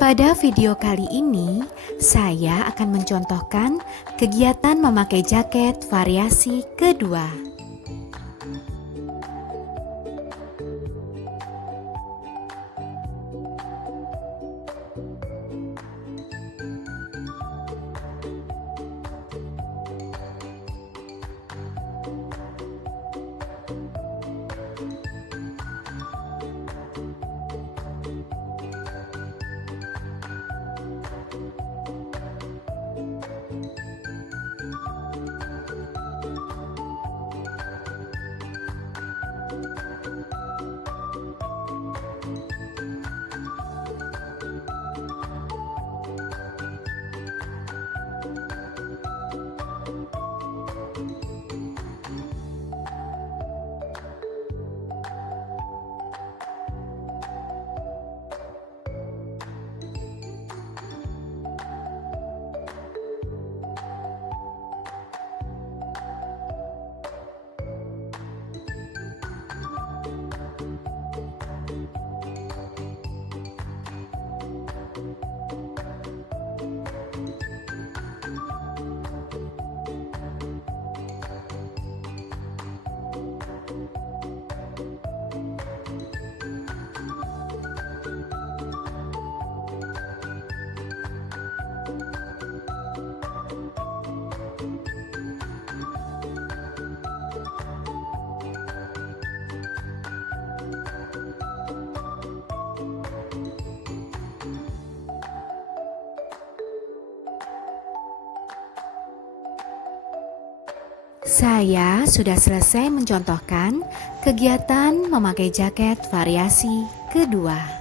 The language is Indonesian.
Pada video kali ini, saya akan mencontohkan kegiatan memakai jaket variasi kedua. Saya sudah selesai mencontohkan kegiatan memakai jaket variasi kedua.